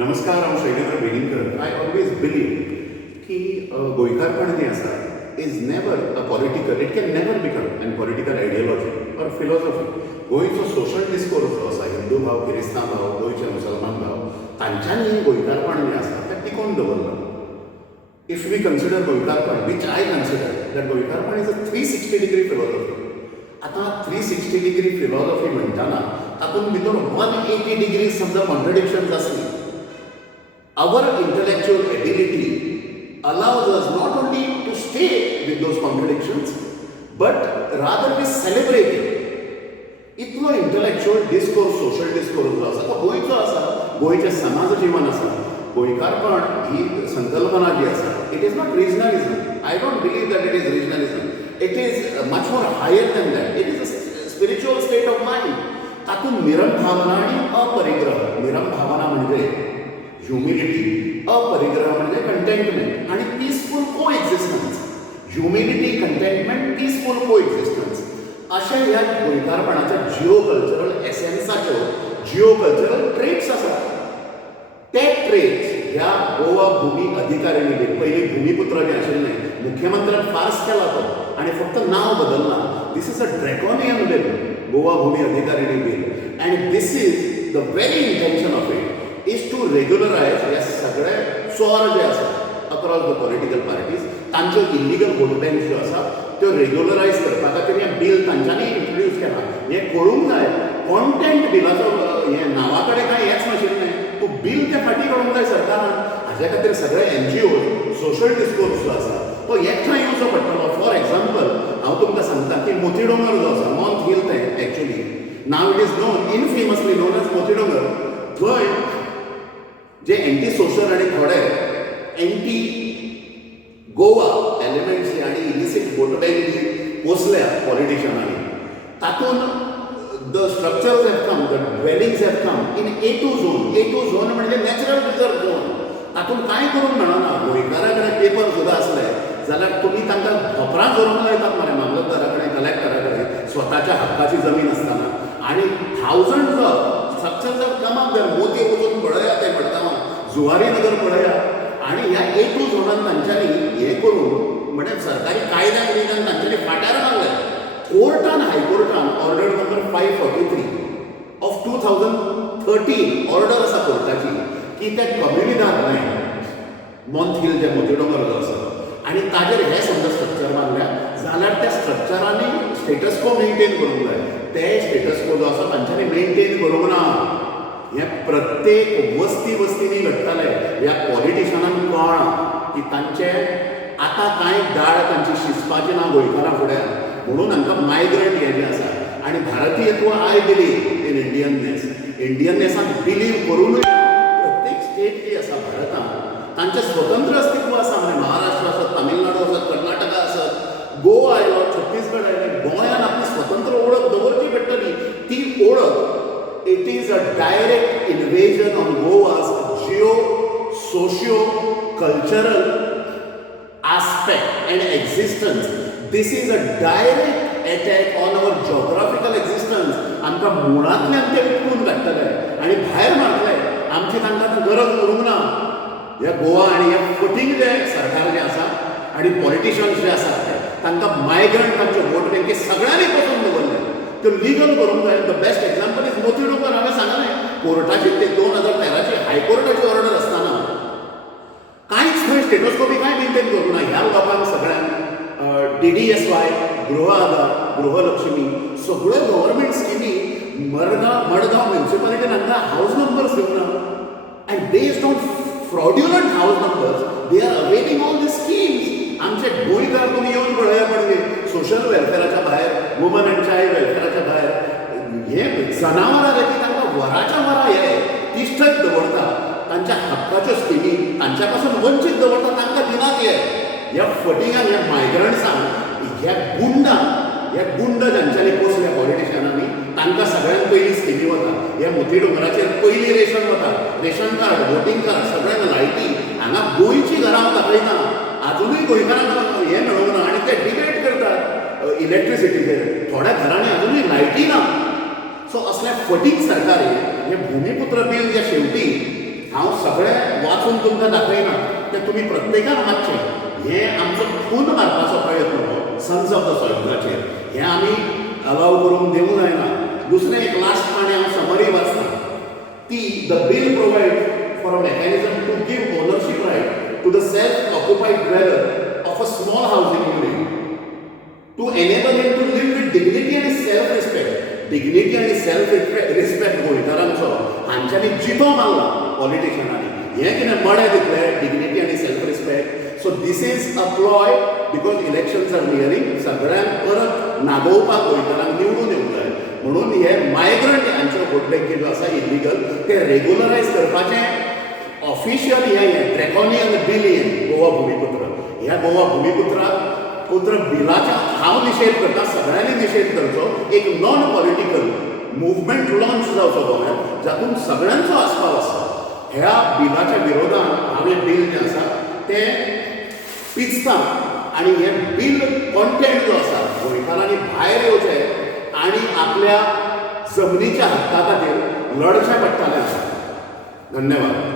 नमस्कार, हांव Shailendra बेगिनकर. I always believe की गोंयकारपण जें आसा is never a political, it can never become an political ideology or philosophy. गोंयचो सोशल डिस्कोर्स जो आसा, हिंदू भाव, क्रिस्तांव भाव, गोंयचे मुसलमान भाव, तांच्यांनी गोंयकारपण जें आसा तें टिकोवन दवरलां. If we consider Goenkarponn, which I consider that Goenkarponn is a 360 degree philosophy. आतां 360 डिग्री फिलॉसॉफी म्हणटाना तातूंत भितर 180 डिग्री समजा कॉन्ट्रडिक्शन्स आसली. Our intellectual ability allows us not only to stay with those contradictions, but rather we celebrate it. इतलो intellectual discourse, social discourse जो आसा तो गोंयचो आसा, गोंयचें समाज जीवन आसा. गोंयकारपण ही संकल्पना जी आसा, it is not regionalism. I don't believe that it is regionalism. It is much more higher than that. It is a spiritual state of mind. तातूंत निरंभावना आणि अपरिग्रह. निरंभावना म्हणजे ह्युमिलिटी, अपरिग्रह म्हणजे कंटेंटमेंट आणि peaceful coexistence. Humility, contentment, peaceful coexistence अशा ह्या गोंयकारपणाच्या जिओ कल्चरल एसेन्साच्यो जिओ कल्चरल ट्रेट्स आसात. ते ट्रेट्स ह्या गोवा भूमी अधिकाऱ्यांनी बीन, पयलीं भूमिपुत्र जें आशिल्लें, मुख्यमंत्र्यान पास केला तो आनी फक्त नांव बदललां. This is a draconian bill, Goa Bhumi Adhikarini bill. And this is the very intention of it is to regularize हे सगळे चोर जे आसा अक्रॉस द पॉलिटिकल पार्टीज, तांच्यो इलिगल वोट बँक ज्यो आसा त्यो रेग्युलरायज करपा खातीर हें बील तांच्यांनी इंट्रोड्यूस केलां. हें कळूंक जाय. कॉन्टेंट बिलाचो हें नांवा कडेन कांय हेंच नाशिल्लें. तूं बील त्या फाटीं काडूंक जाय सरकारान. हाज्या खातीर सगळे NGO, सोशल डिस्कोर्स जो आसा तो एकठांय येवचो पडटलो. फॉर एग्जाम्पल हांव तुमकां सांगता की मोती डोंगर जो आसा, मॉन्थ हिल तें एक्चुअली नाव it is known, infamously known as Moti Dongar. थंय जे एंटी सोशल आणि थोडे एंटी गोवा एलिमेंट्स आणि इलिसिट वोट बँक जी पोसल्या पॉलिटिशियनांनी, तातूंत the structures have come, the dwellings have come in A2 zone. A2 zone म्हणजे नॅचरल रिजर्व झोन. तातूंत कांय करूंक मेळना. गोंयकारा कडेन पेपर सुद्दां असले जाल्यार तुमी तांकां धोपरां जोरूंक लायतात मरे मामलतदारा कडेन, कलेक्टरा कडेन, स्वताच्या हक्काची जमीन आसतना. आनी thousands of structures have come up there. Moti वचून पळया ते मडगांवां, जुवारी नगर पळया. आणि ह्या A2 झोनान तांच्यांनी हें करून म्हणजे सरकारी कायद्याक बिद्यान तांच्यांनी फाट्यार मारले. कोर्टान, हायकोर्टान ऑर्डर नंबर 543 ऑफ 2013 ऑर्डर आसा कोर्टाची की ते कम्युनिदाद लँड मॉन्थ हिल जे मोती डोंगर जो आसा आनी ताजेर हे समजा स्ट्रक्चर बांदल्या जाल्यार त्या स्ट्रक्चरांनी स्टेटस को मेंटेन करूंक जाय. ते स्टेटस को जो आसा तांच्यांनी मेंटेन करूंक ना. हें प्रत्येक वस्तींनी घडटालें. ह्या पॉलिटिशनांक कळना की तांचे आतां कांय दाळ तांची शिजपाची ना गोंयकारां फुड्यान. म्हणून हांकां मायग्रंट हें जें आसा आनी भारतीयत्व आय बिलीव इन इंडियननेस. इंडियननेसाक बिलीव करूनय प्रत्येक स्टेट जी आसा भारतांत तांचें स्वतंत्र अस्तित्व आसा. म्हणजे महाराष्ट्र आसत, तामिळनाडू आसत, कर्नाटका आसत, गोवा आयलो, छत्तीसगड आयले. गोंयान आपली स्वतंत्र ओळख दवरची पडटली. ती ओळख it is a direct invasion on Goa's Jio socio cultural aspect and existence. This is a direct attack on our geographical existence. आमकां मुळांतल्यान ते उठून काडटले आनी भायर मारतले. आमची तांकां गरज उरूंक ना. ह्या गोवा आनी ह्या फटींग जे सरकार जें आसा आनी पॉलिटिशियन्स जे आसात तांकां मायग्रंट तांचे वोट बँके सगळ्यांनी पसून दवरले. त्यो लिगल करूंक जाय. द बेस्ट एग्जाम्पल इज मोती डोंगर. हांवें सांगलें कोर्टाची ते 2013ची हायकोर्टाची ऑर्डर आसतना कांयच थंय स्टेटोस्कोपी कांय मेंटेन करूंक ना. ह्या लोकांक सगळ्यांक DDSY, गृह आधार, गृहलक्ष्मी सगळ्यो गव्हर्मेंट स्किमी मडगांव म्युनिसिपालिटीन हांकां हावज नंबर्स दिवंक ना. And based on fraudulent house numbers they are availing all the schemes. आमचे गोंयकार तुमी येवन पळया म्हणजे सोशल वेलफेअराच्या भायर, वुमन अँड चायल्ड वेलफेअराच्या भायर हे जनावरां देखीक तांकां वराच्या वरां हे तिश्ठत दवरता. तांच्या हक्काच्यो स्किमी तांच्या पासून वंचीत दवरता. तांकां दिनात हे. ह्या फटिंगान, ह्या मायग्रंट्सांक, ह्या गुंड जांच्यांनी पोसल्या पॉलिटिशियनांनी तांकां सगळ्यांत पयलीं स्किमी वता. ह्या मोती डोंगराचेर पयलीं रेशन वता. रेशन कार्ड, वोटींग कार्ड, सगळ्यांक लायटी. हांगा गोंयची घरां हांव दाखयता. आजुनूय गोंयकारांक हें मेळूंक ना आनी ते डिबेट करतात इलेक्ट्रिसिटीचेर. थोड्या घरांनी आजुनूय लायटी ना. सो असलें फटींग सरकार हे भुमिपुत्र बील जे शेवटी हांव सगळें वाचून तुमकां दाखयना तें तुमी प्रत्येकान वाचचें हें आमचो खून मारपाचो प्रयत्न हो सन्स ऑफ द सॉयलाचेर हें आमी अलाव करूंक दिवंक जायना. दुसरें एक लास्ट पाणी हांव समरी वाचतां ती the bill provide for a mechanism to give ownership right to the self occupied dweller of a small housing unit to enable him to live with dignity and self-respect. Dignity and self-respect गोंयकारांचो हांच्यांनी जितो मारला पॉलिटिशियनांनी. हें कितें मडे दितले dignity and self-respect. So this is a ploy because elections are nearing. सगळ्यांक परत नागोवपाक गोंयकारांक निवडून येवंक जाय म्हणून हे मायग्रंट हांच्यो वोट बँकी ज्यो आसा इलिगल ते रेग्युलरायज करपाचें ऑफिशियल हें ड्रॅकोनियन बिल हें गोवा भुमिपुत्र. ह्या गोवा भुमिपुत्राक बिलाचा हांव निशेध करता सगळ्यांनी निशेध करचो एक नॉन पॉलिटिकल मुवमेंट लॉन्च जावचो गोंयांत जातूंत सगळ्यांचो आस्पाव आसा. ह्या बिलाच्या विरोधान हांवें बील जें आसा तें पिचतां आनी हें बील कॉन्टेंट जो आसा गोंयकारांनी भायर येवचें आनी आपल्या जमनीच्या हक्का खातीर लढचें पडटलें आसा. धन्यवाद.